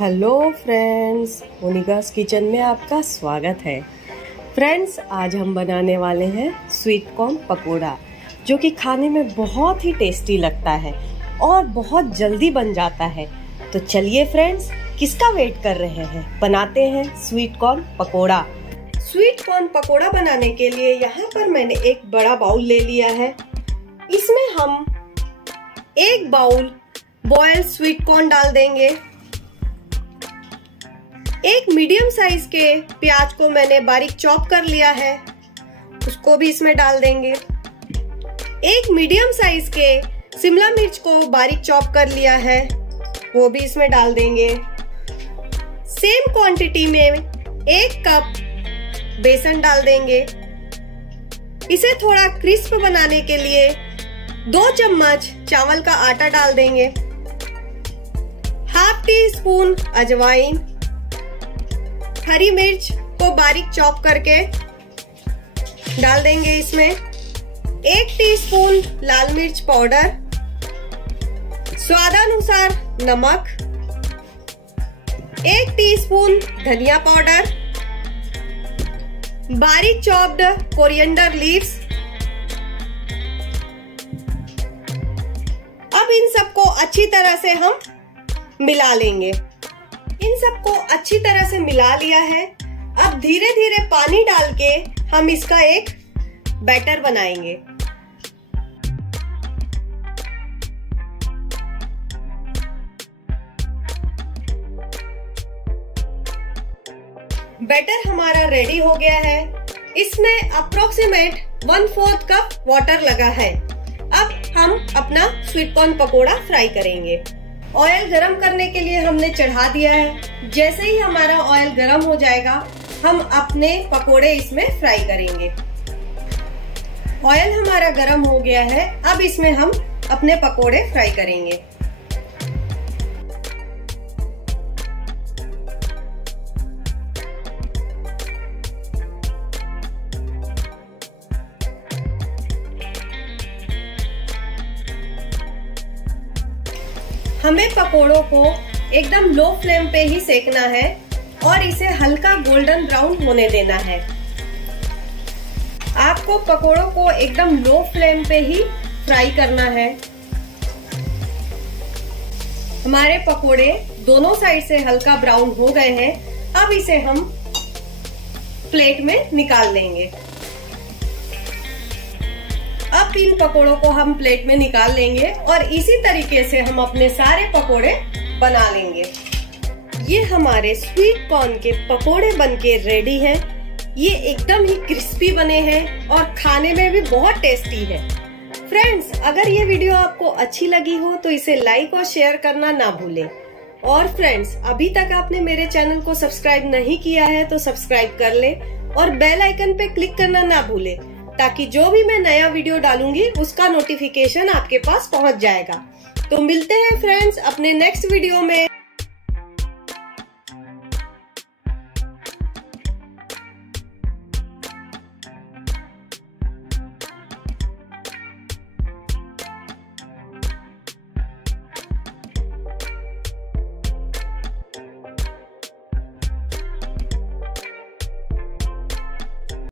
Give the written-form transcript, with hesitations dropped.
Hello friends, Monika's kitchen में आपका स्वागत है। फ्रेंड्स, आज हम बनाने वाले हैं स्वीट कॉर्न पकोड़ा, जो कि खाने में बहुत ही टेस्टी लगता है और बहुत जल्दी बन जाता है। तो चलिए फ्रेंड्स, किसका वेट कर रहे हैं, बनाते हैं sweet corn pakora. Sweet corn pakora बनाने के लिए यहाँ पर मैंने एक बड़ा बाउल ले लिया है। इसमें हम 1 बाउल बॉइल्ड स्वीट कॉर्न डाल देंगे। एक मीडियम साइज के प्याज को मैंने बारीक चॉप कर लिया है, उसको भी इसमें डाल देंगे। एक मीडियम साइज के शिमला मिर्च को बारीक चॉप कर लिया है, वो भी इसमें डाल देंगे। सेम क्वांटिटी में 1 कप बेसन डाल देंगे। इसे थोड़ा क्रिस्प बनाने के लिए 2 चम्मच चावल का आटा डाल देंगे। ½ टीस्पून अजवाइन, हरी मिर्च को बारीक चॉप करके डाल देंगे इसमें। 1 टीस्पून लाल मिर्च पाउडर, स्वादानुसार नमक, 1 टीस्पून धनिया पाउडर, बारीक चॉप्ड कोरिएंडर लीव्स। अब इन सबको अच्छी तरह से हम मिला लेंगे। इन सबको अच्छी तरह से मिला लिया है। अब धीरे धीरे पानी डाल के हम इसका एक बैटर बनाएंगे। बैटर हमारा रेडी हो गया है। इसमें अप्रोक्सीमेट 1/4 कप वाटर लगा है। अब हम अपना स्वीट कॉर्न पकोड़ा फ्राई करेंगे। ऑयल गरम करने के लिए हमने चढ़ा दिया है। जैसे ही हमारा ऑयल गरम हो जाएगा, हम अपने पकोड़े इसमें फ्राई करेंगे। ऑयल हमारा गरम हो गया है। अब इसमें हम अपने पकोड़े फ्राई करेंगे। हमें पकोड़ों को एकदम लो फ्लेम पे ही सेकना है और इसे हल्का गोल्डन ब्राउन होने देना है। आपको पकोड़ों को एकदम लो फ्लेम पे ही फ्राई करना है। हमारे पकोड़े दोनों साइड से हल्का ब्राउन हो गए हैं। अब इसे हम प्लेट में निकाल लेंगे। अब इन पकोड़ों को हम प्लेट में निकाल लेंगे और इसी तरीके से हम अपने सारे पकोड़े बना लेंगे। ये हमारे स्वीट कॉर्न के पकोड़े बनके रेडी हैं। ये एकदम ही क्रिस्पी बने हैं और खाने में भी बहुत टेस्टी है। फ्रेंड्स, अगर ये वीडियो आपको अच्छी लगी हो तो इसे लाइक और शेयर करना ना भूलें। और फ्रेंड्स, अभी तक आपने मेरे चैनल को सब्सक्राइब नहीं किया है तो सब्सक्राइब कर ले और बेल आइकन पे क्लिक करना ना भूलें, ताकि जो भी मैं नया वीडियो डालूंगी उसका नोटिफिकेशन आपके पास पहुंच जाएगा। तो मिलते हैं फ्रेंड्स अपने नेक्स्ट वीडियो में।